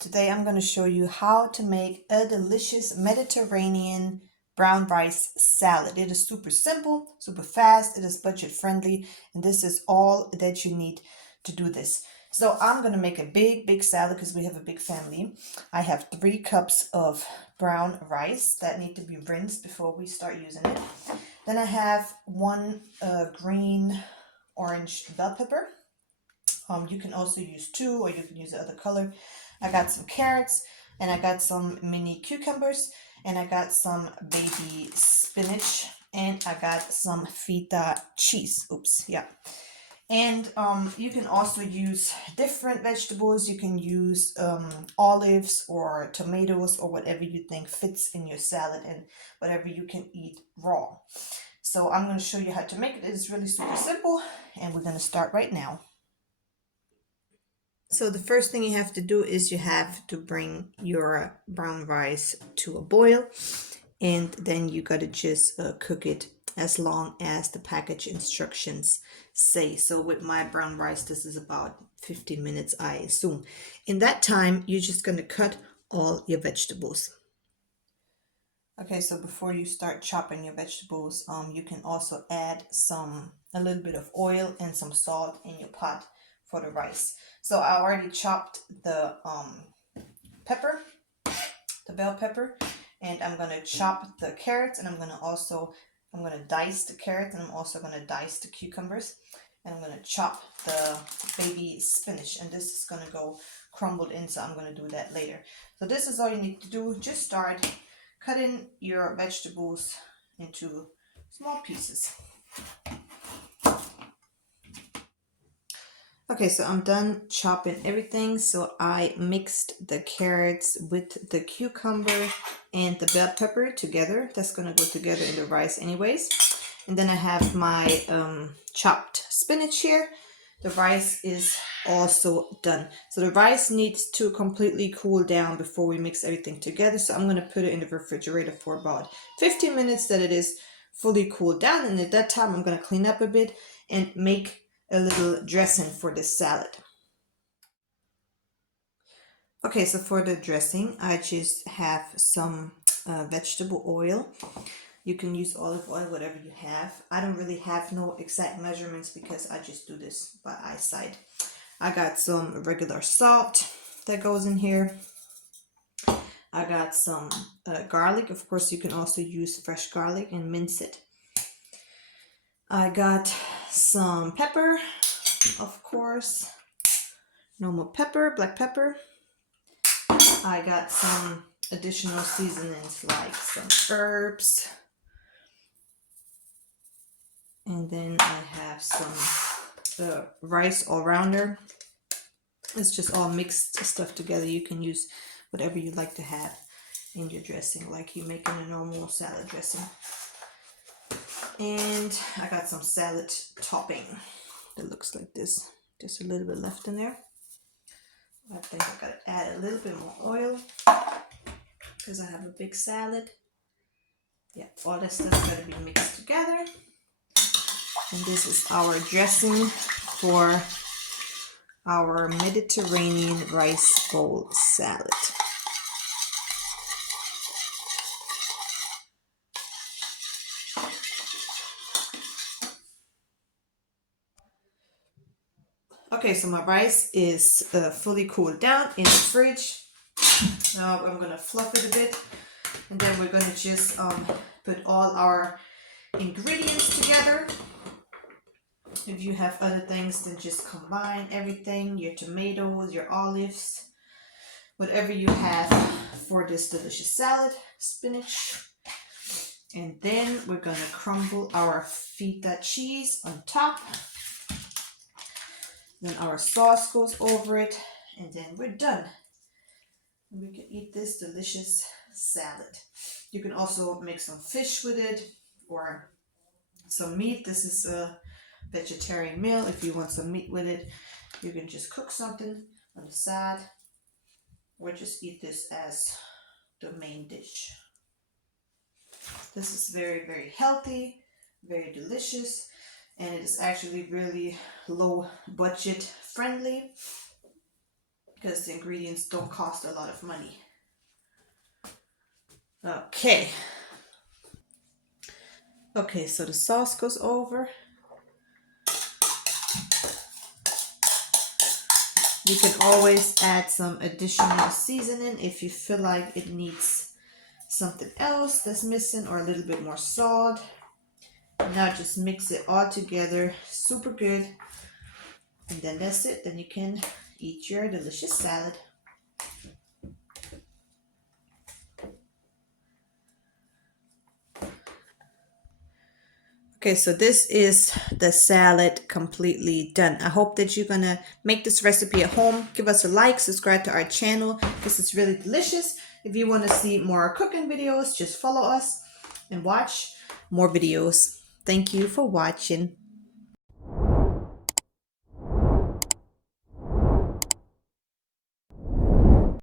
Today I'm going to show you how to make a delicious Mediterranean brown rice salad. It is super simple, super fast, it is budget friendly, and this is all that you need to do this. So I'm going to make a big salad because we have a big family. I have 3 cups of brown rice that need to be rinsed before we start using it. Then I have 1 green orange bell pepper. You can also use 2, or you can use the other color. I got some carrots, and I got some mini cucumbers, and I got some baby spinach, and I got some feta cheese. Oops, yeah. And you can also use different vegetables. You can use olives or tomatoes or whatever you think fits in your salad and whatever you can eat raw. So I'm going to show you how to make it. It is really super simple, and we're going to start right now. So the first thing you have to do is you have to bring your brown rice to a boil, and then you gotta just cook it as long as the package instructions say. So with my brown rice, this is about 15 minutes, I assume. In that time, you're just gonna cut all your vegetables. Okay, so before you start chopping your vegetables, you can also add a little bit of oil and some salt in your pot for the rice. So I already chopped the pepper, the bell pepper, and I'm gonna chop the carrots, and I'm gonna dice the carrots, and I'm also gonna dice the cucumbers, and I'm gonna chop the baby spinach, and this is gonna go crumbled in, so I'm gonna do that later. So this is all you need to do. Just start cutting your vegetables into small pieces. Okay, so I'm done chopping everything. So I mixed the carrots with the cucumber and the bell pepper together. That's gonna go together in the rice anyways. And then I have my chopped spinach here. The rice is also done. So the rice needs to completely cool down before we mix everything together. So I'm gonna put it in the refrigerator for about 15 minutes that it is fully cooled down. And at that time, I'm gonna clean up a bit and make a little dressing for this salad. Okay, so for the dressing, I just have some vegetable oil. You can use olive oil, whatever you have. I don't really have no exact measurements because I just do this by eyesight. I got some regular salt that goes in here. I got some garlic. Of course, you can also use fresh garlic and mince it. I got some pepper, of course, normal pepper, black pepper. I got some additional seasonings like some herbs, and then I have some rice all-rounder. It's just all mixed stuff together. You can use whatever you like to have in your dressing, like you make in a normal salad dressing. And I got some salad topping that looks like this. Just a little bit left in there. I think I gotta add a little bit more oil because I have a big salad. Yeah, all that stuff's gotta be mixed together. And this is our dressing for our Mediterranean rice bowl salad. Okay, so my rice is fully cooled down in the fridge. Now I'm gonna fluff it a bit, and then we're gonna just put all our ingredients together. If you have other things, then just combine everything, your tomatoes, your olives, whatever you have for this delicious salad, spinach. And then we're gonna crumble our feta cheese on top. Then our sauce goes over it, and then we're done. We can eat this delicious salad. You can also make some fish with it or some meat. This is a vegetarian meal. If you want some meat with it, you can just cook something on the side or just eat this as the main dish. This is very healthy, very delicious, and it is actually really low budget friendly. because the ingredients don't cost a lot of money. Okay. Okay, so the sauce goes over. You can always add some additional seasoning if you feel like it needs something else that's missing or a little bit more salt. Now just mix it all together, super good. And then that's it. Then you can eat your delicious salad. Okay, so this is the salad completely done. I hope that you're gonna make this recipe at home. Give us a like, subscribe to our channel. This is really delicious. If you want to see more cooking videos, just follow us and watch more videos. Thank you for watching.